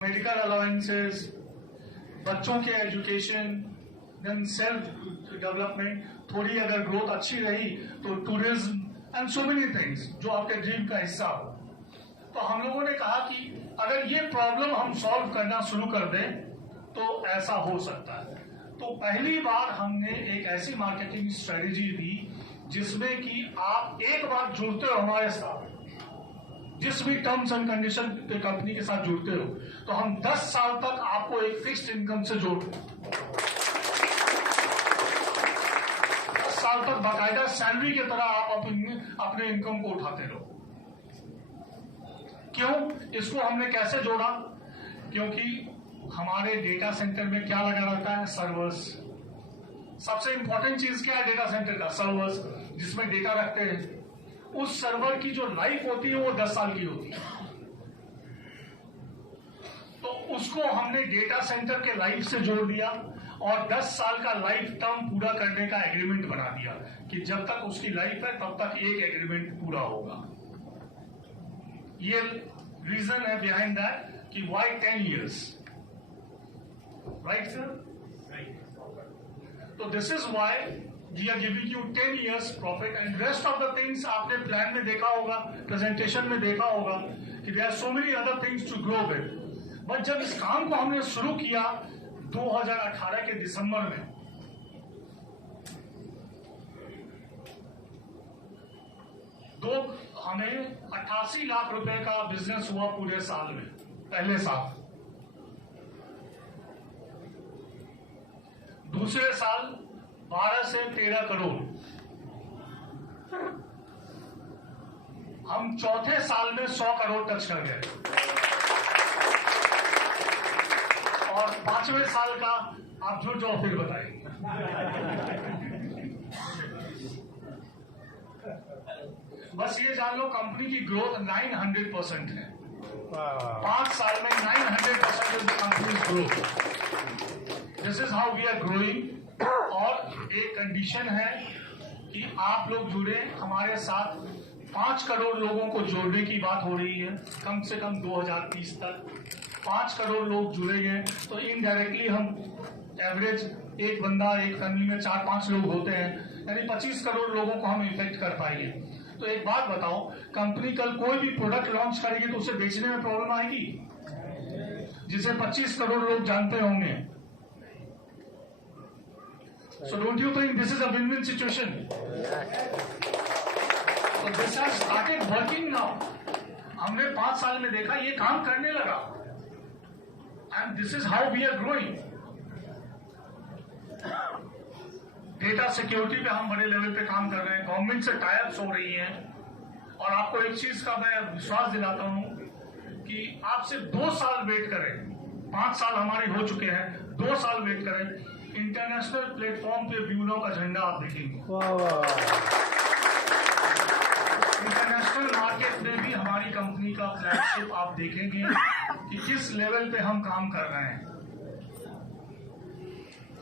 Medical allowances, बच्चों के education, then self development, थोड़ी अगर ग्रोथ अच्छी रही तो tourism and so many things जो आपके ड्रीम का हिस्सा हो। तो हम लोगों ने कहा कि अगर ये प्रॉब्लम हम सॉल्व करना शुरू कर दें तो ऐसा हो सकता है। तो पहली बार हमने एक ऐसी मार्केटिंग स्ट्रेटेजी दी जिसमें कि आप एक बार जुड़ते हो हमारे साथ, जिस भी टर्म्स एंड कंडीशन पे कंपनी के साथ जुड़ते हो, तो हम 10 साल तक आपको एक फिक्स्ड इनकम से जोड़ते हैं। 10 साल तक बाकायदा सैलरी की तरह आप अपने इनकम को उठाते रहो। क्यों? इसको हमने कैसे जोड़ा? क्योंकि हमारे डेटा सेंटर में क्या लगा रहता है? सर्वर्स। सबसे इंपॉर्टेंट चीज क्या है डेटा सेंटर का? सर्वर्स, जिसमें डेटा रखते हैं। उस सर्वर की जो लाइफ होती है वो 10 साल की होती है। तो उसको हमने डेटा सेंटर के लाइफ से जोड़ दिया और 10 साल का लाइफ टर्म पूरा करने का एग्रीमेंट बना दिया कि जब तक उसकी लाइफ है तब तक एक एग्रीमेंट पूरा होगा। ये रीजन है बिहाइंड दैट कि व्हाई 10 years, राइट सर? तो this is why we are giving you 10 years profit and rest of the things आपने प्लान में देखा होगा, प्रेजेंटेशन में देखा होगा कि there are so many other things to grow with. But जब इस काम को हमने शुरू किया 2018 के दिसंबर में, तो हमें 88 लाख रुपए का बिजनेस हुआ पूरे साल में, पहले साल। दूसरे साल 12 से 13 करोड़। हम चौथे साल में 100 करोड़ टच कर गए और 5वें साल का आप जुड़ जाओ फिर बताइए। बस ये जान लो कंपनी की ग्रोथ 900% है। 5 साल में 900% is the companies growth. This is how we are growing. और एक कंडीशन है कि आप लोग जुड़े हमारे साथ। 5 करोड़ लोगों को जोड़ने की बात हो रही है, कम से कम 2030 तक 5 करोड़ लोग जुड़ेंगे तो इनडायरेक्टली हम एवरेज एक बंदा एक फैमिली में 4-5 लोग होते हैं, यानी 25 करोड़ लोगों को हम इफेक्ट कर पाएंगे। तो एक बात बताओ, कंपनी कल कोई भी प्रोडक्ट लॉन्च करेगी तो उसे बेचने में प्रॉब्लम आएगी, जिसे 25 करोड़ लोग जानते होंगे। So don't you think this is a win-win situation? So this has started working now. हमने 5 साल में देखा ये काम करने लगा। And this is how we are growing. Data security पे हम बड़े लेवल पे काम कर रहे हैं, गवर्नमेंट से टाइप्स हो रही हैं। और आपको एक चीज का मैं विश्वास दिलाता हूं कि आप सिर्फ 2 साल वेट करें। 5 साल हमारे हो चुके हैं, 2 साल वेट करें, इंटरनेशनल प्लेटफॉर्म पे ब्यूनो का झंडा आप देखेंगे। इंटरनेशनल मार्केट में भी हमारी कंपनी का फ्लैगशिप आप देखेंगे कि किस लेवल पे हम काम कर रहे हैं।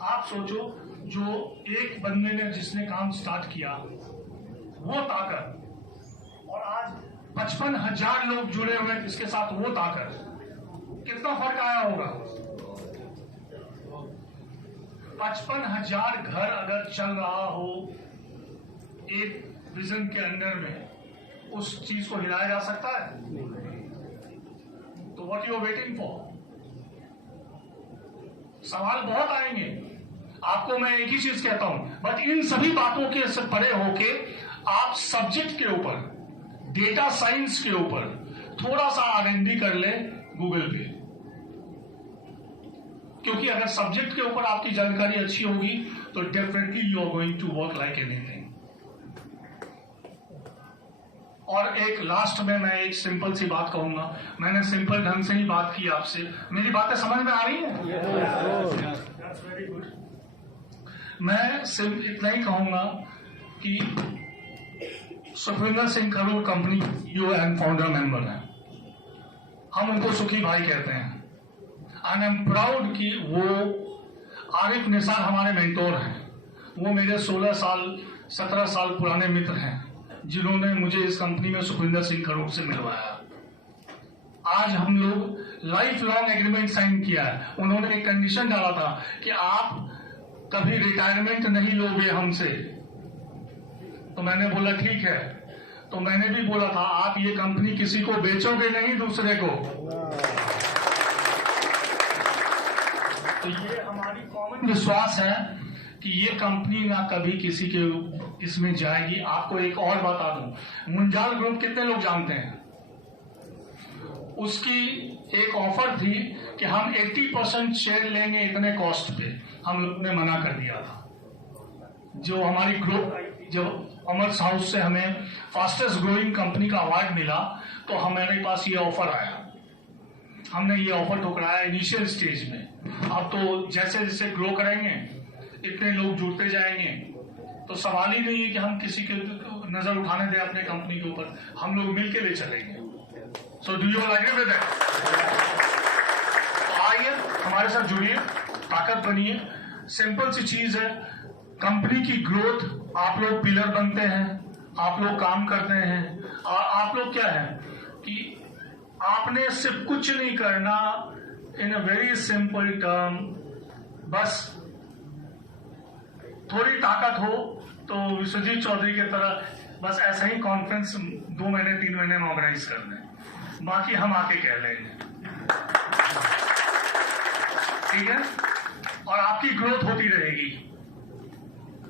आप सोचो, जो एक बंदे ने जिसने काम स्टार्ट किया वो ताकत, और आज 55,000 लोग जुड़े हुए हैं इसके साथ, वो ताकत, कितना फर्क आया होगा? 55,000 घर अगर चल रहा हो एक विजन के अंडर में, उस चीज को हिलाया जा सकता है? तो what you are waiting for? सवाल बहुत आएंगे। आपको मैं एक ही चीज कहता हूं, बट इन सभी बातों के से परे होके आप सब्जेक्ट के ऊपर, डेटा साइंस के ऊपर थोड़ा सा R&D कर ले गूगल पे, क्योंकि अगर सब्जेक्ट के ऊपर आपकी जानकारी अच्छी होगी तो definitely you are going to work like anything. और एक लास्ट में मैं एक सिंपल सी बात कहूंगा। मैंने सिंपल ढंग से ही बात की आपसे, मेरी बातें समझ में आ रही है? Very good. मैं सिर्फ इतना ही कहूंगा कि सुखविंदर सिंह खरूर कंपनी यूओ एंड फाउंडर मेंबर है। हम उनको सुखी भाई कहते हैं। आई एम प्राउड कि वो आरिफ निसार हमारे मेंटोर हैं। वो मेरे 16 साल 17 साल पुराने मित्र हैं जिन्होंने मुझे इस कंपनी में सुखविंदर सिंह खरूर से मिलवाया। आज हम लोग लाइफ लॉन्ग एग्रीमेंट साइन किया है। उन्होंने एक कंडीशन डाला था कि आप कभी रिटायरमेंट नहीं लोगे हमसे, तो मैंने बोला ठीक है। तो मैंने भी बोला था आप ये कंपनी किसी को बेचोगे नहीं, दूसरे को। तो ये हमारी कॉमन विश्वास है कि ये कंपनी ना कभी किसी के इसमें जाएगी। आपको एक और बता दूं, मुंजाल ग्रुप कितने लोग जानते हैं? उसकी एक ऑफर थी कि हम 80% शेयर लेंगे इतने कॉस्ट पे, हम लोग ने मना कर दिया था। जो हमारी ग्रुप, जब कॉमर्स हाउस से हमें फास्टेस्ट ग्रोइंग कंपनी का अवार्ड मिला, तो हमारे पास ये ऑफर आया, हमने ये ऑफर ठुकराया इनिशियल स्टेज में। अब तो जैसे जैसे ग्रो करेंगे इतने लोग जुड़ते जाएंगे, तो सवाल ही नहीं है कि हम किसी के नजर उठाने दें अपने कंपनी के ऊपर, हम लोग मिलके ले चलेंगे। So do you agree with that? तो आइए हमारे साथ जुड़िए, ताकत बनिए। सिंपल सी चीज है, कंपनी की ग्रोथ आप लोग पिलर बनते हैं, आप लोग काम करते हैं, और आप लोग क्या है कि आपने सिर्फ कुछ नहीं करना, इन अ वेरी सिंपल टर्म, बस थोड़ी ताकत हो तो विश्वजीत चौधरी की तरह बस ऐसा ही कॉन्फ्रेंस 2 महीने 3 महीने में ऑर्गेनाइज कर दें, बाकी हम आके कह लेंगे, ठीक है? और आपकी ग्रोथ होती रहेगी।